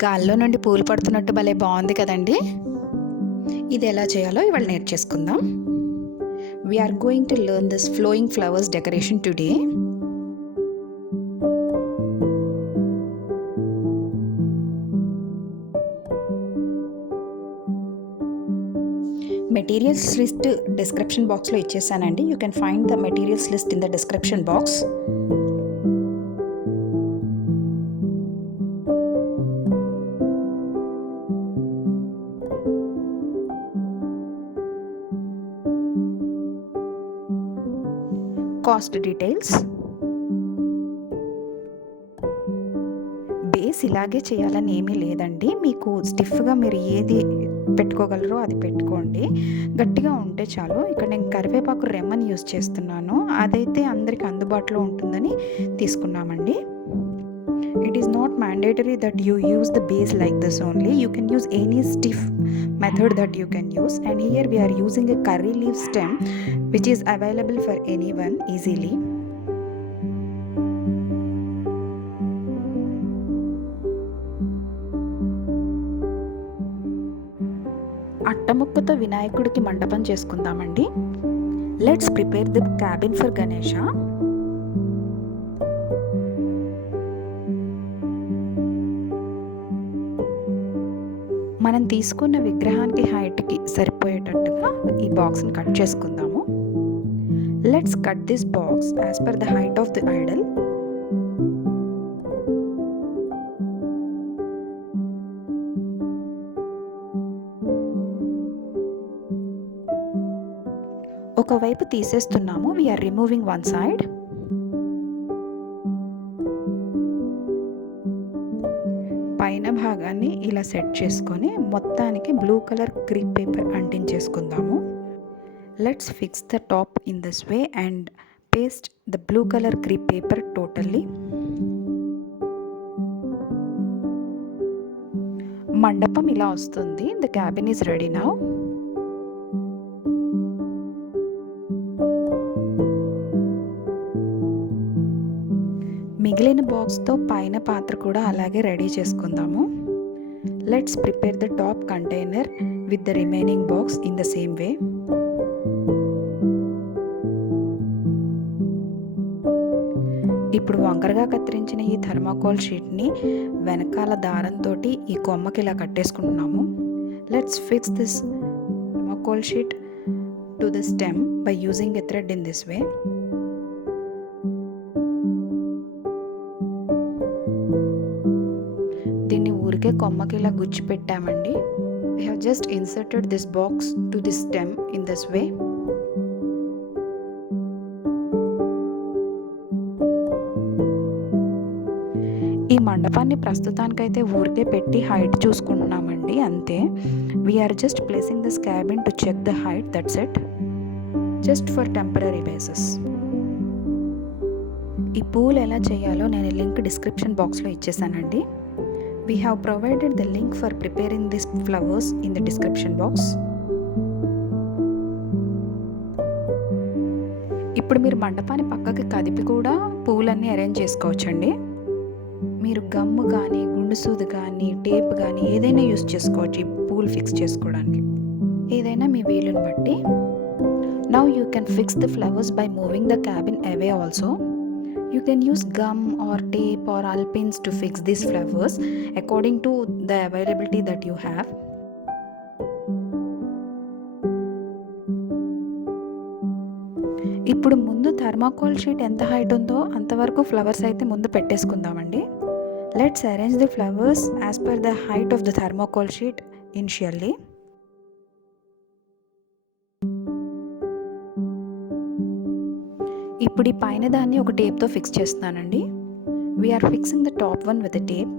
గాల్లో నుండి పూలు పడుతున్నట్టు భలే బాగుంది కదండి. ఇది ఎలా చేయాలో ఇవాళ నేర్చేసుకుందాం. We are going to learn this flowing flowers decoration today. Materials list description బాక్స్లో ఇచ్చేసానండి. You can find the materials list in the description box. Cost details. Base ఇలాగే చేయాలని ఏమీ లేదండి. మీకు స్టిఫ్గా మీరు ఏది పెట్టుకోగలరో అది పెట్టుకోండి. గట్టిగా ఉంటే చాలు. ఇక్కడ నేను కరివేపాకు రెమ్మని యూస్ చేస్తున్నాను. అదైతే అందరికి అందుబాటులో ఉంటుందని తీసుకున్నామండి. It is not mandatory that you use the base like this only. You can use any stiff method that you can use. And here we are using a curry leaf stem which is available for anyone easily. అట్టముక్కతో వినాయకుడికి మండపం చేసుకుందామండి. Let's prepare the cabin for Ganesha. మనం తీసుకున్న విగ్రహానికి హైట్కి సరిపోయేటట్టుగా ఈ బాక్స్ని కట్ చేసుకుందాము. Let's cut this box as per the height of the idol. ఒకవైపు తీసేస్తున్నాము. We're removing one side. పైన భాగాన్ని ఇలా సెట్ చేసుకొని మొత్తానికి బ్లూ కలర్ క్రీప్ పేపర్ అంటించేసుకుందాము. Let's fix the top in this way and paste the blue colour crepe paper totally. మండపం ఇలా వస్తుంది. The cabin is ready now. మిగిలిన బాక్స్తో పైన పాత్ర కూడా అలాగే రెడీ చేసుకుందాము. Let's prepare the top container with the remaining box in the same way. ఇప్పుడు వంకరగా కత్తిరించిన ఈ థర్మాకోల్ షీట్ని వెనకాల దారంతో ఈ కొమ్మకి ఇలా కట్టేసుకుంటున్నాము. Let's fix this thermocol sheet to the stem by using a thread in this way. దీన్ని ఊరికే కొమ్మకి ఇలా గుచ్చి పెట్టామండి. We have just inserted this box to the stem in this way. ఈ మండపాన్ని ప్రస్తుతానికైతే ఊరికే పెట్టి హైట్ చూసుకుంటున్నామండి, అంతే. We're just placing this cabin to check the height, that's it. Just for temporary basis. ఈ పూలు ఎలా చేయాలో నేను లింక్ డిస్క్రిప్షన్ బాక్స్లో ఇచ్చేసానండి. We have provided the link for preparing these flowers in the description box. ఇప్పుడు మీరు మండపాన్ని పక్కకి కదిపి కూడా పూలన్నీ అరేంజ్ చేసుకోవచ్చండి. మీరు గమ్ము కానీ గుండు సూది కానీ టేప్ కానీ ఏదైనా యూస్ చేసుకోవచ్చు ఈ పూలు ఫిక్స్ చేసుకోవడానికి. ఏదైనా మీ వీలుని బట్టి. Now you can fix the flowers by moving the cabin away also. You can use gum or tape or alpins to fix these flowers according to the availability that you have. ఇప్పుడు ముందు thermocol sheet ఎంత హైట్ ఉందో అంతవరకు flowers అయితే ముందు పెట్టేసుకుందామండి. Let's arrange the flowers as per the height of the thermocol sheet initially. ఇప్పుడు ఈ పైన దాన్ని ఒక టేప్తో ఫిక్స్ చేస్తున్నానండి. We're fixing the top one with tape.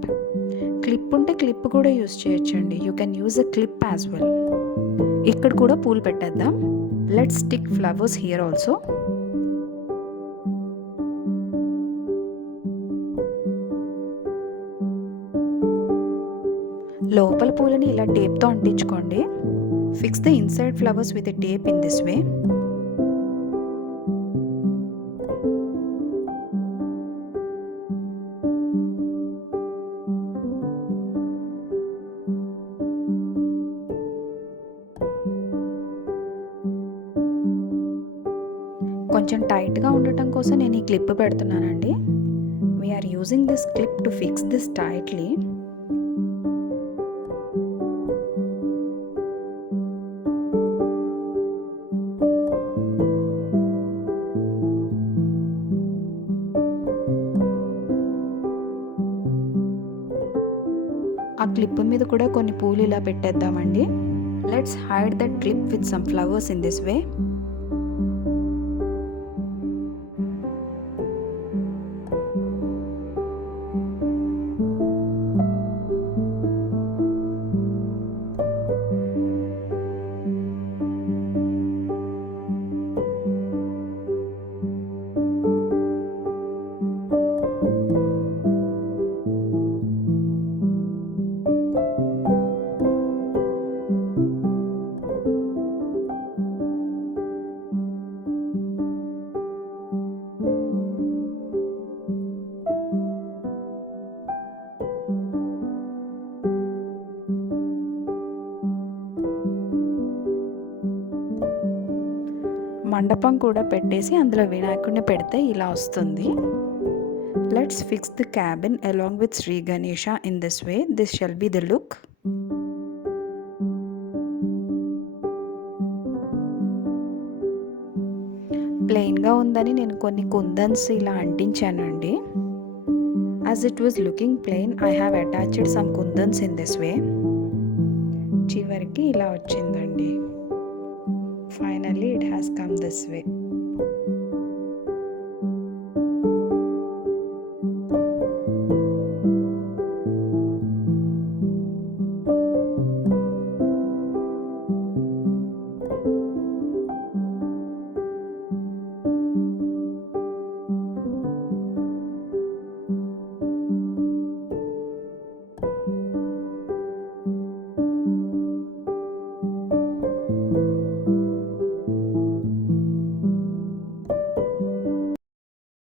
Clip ఉంటే క్లిప్ కూడా యూస్ చేయొచ్చండి. You can use a clip as well. ఇక్కడ కూడా పూలు పెట్టేద్దాం. Let's stick flowers here also. లోపల పూలని ఇలా టేప్తో అంటించుకోండి. Fix the inside flowers with tape in this way. కొంచెం టైట్గా ఉండటం కోసం నేను ఈ క్లిప్ పెడుతున్నానండి. We're using this clip to fix this tightly. ఆ క్లిప్ మీద కూడా కొన్ని పూలు ఇలా పెట్టేద్దామండి. Let's hide that clip with some flowers in this way. మండపం కూడా పెట్టేసి అందులో వినాయకుడిని పెడితే ఇలా వస్తుంది. Let's fix the cabin along with Shri Ganesha in this way. This shall be the look. ప్లెయిన్గా ఉందని నేను కొన్ని కుందన్స్ ఇలా అంటించానండి. As it was looking plain, I have attached some kundans in this వే. చివరికి ఇలా వచ్చిందండి. Finally it has come this way.